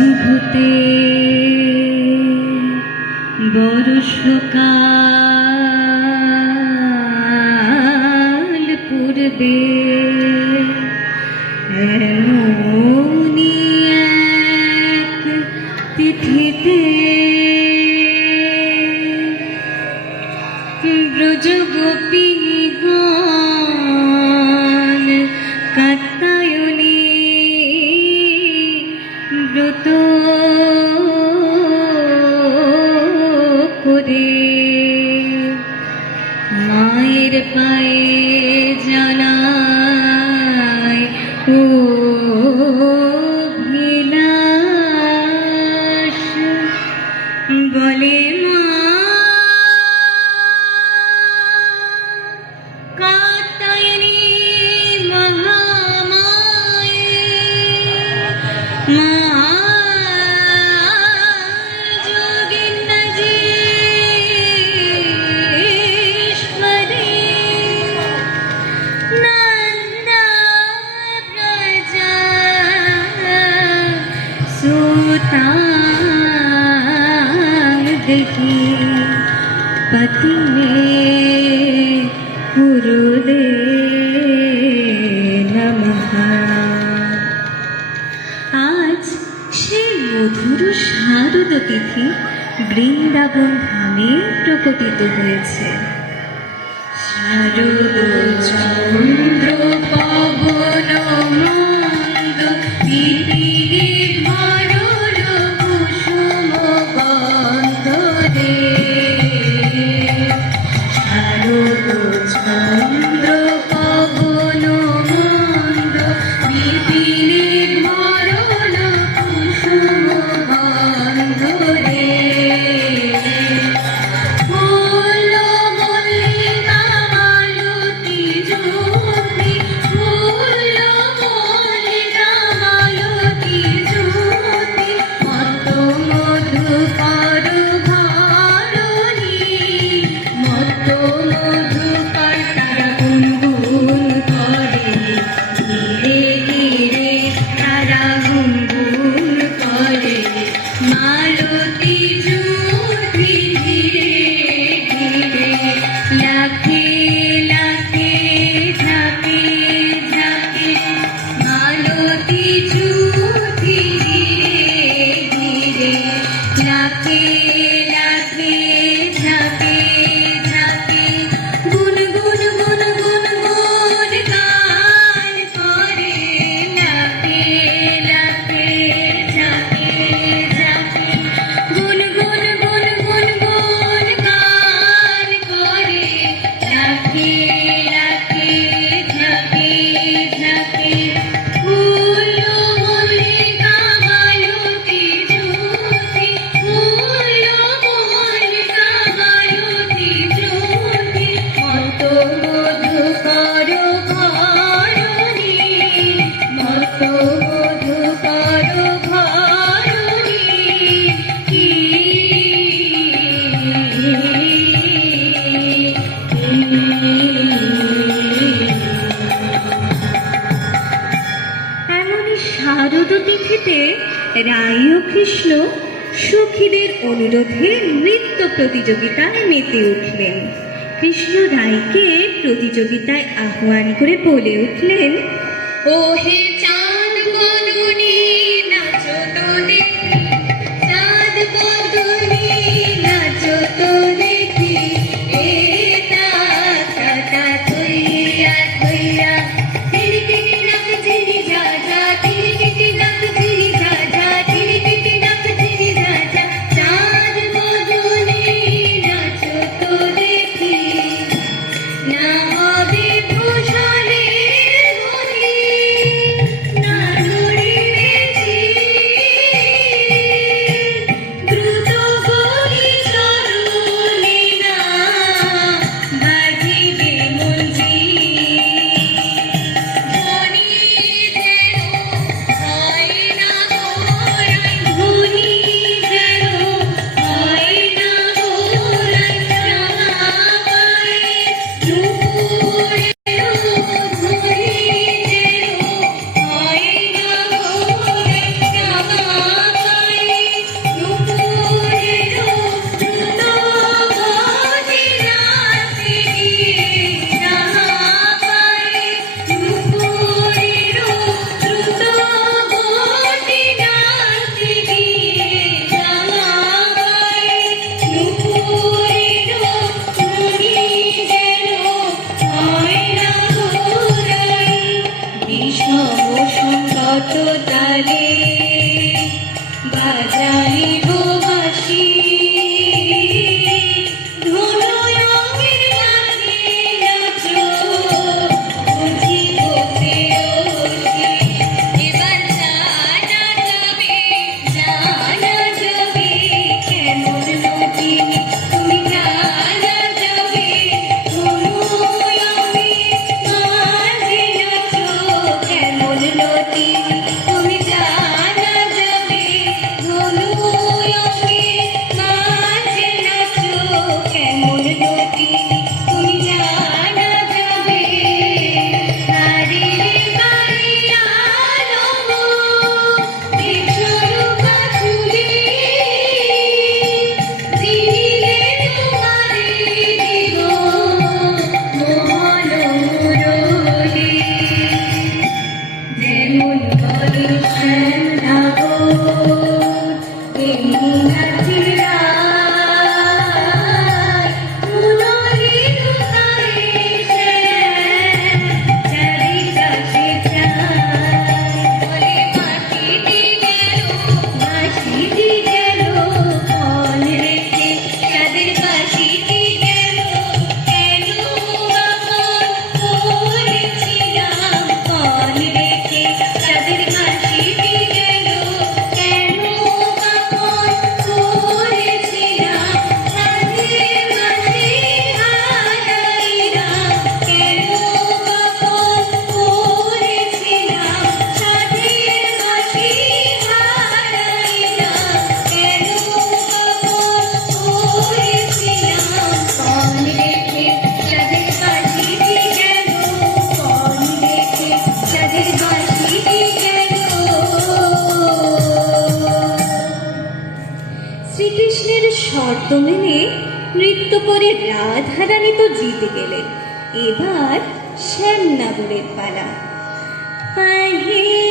জিভুতে বর্ষকাল পূর্বে মায়ের পায়ে জানায় ও गुरुदे নমঃ আজ সেই মধুর শারদ তিথি বৃন্দাবন ধামে প্রকটিত হয়েছে। শারদ চন্দ্র শারদ তিথিতে রায় ও কৃষ্ণ সখীদের অনুরোধে নৃত্য প্রতিযোগিতায় মেতে উঠলেন। কৃষ্ণ রায়কে প্রতিযোগিতায় আহ্বান করে বলে উঠলেন, ও হে শর্ত মেনে নৃত্য করে রাধারানী তো জিতে গেলেন। এবার শ্যামনাগরের পালা। পাহিলে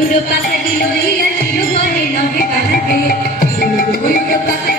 ময়ূর পাখা দিল ইরা চিরু করে নহে বাধাতে ময়ূর পাখা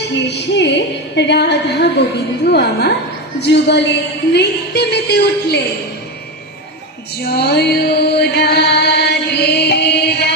শেষে রাধা গোবিন্দ আমার যুগলে নৃত্যে মেতে উঠলে জয় রা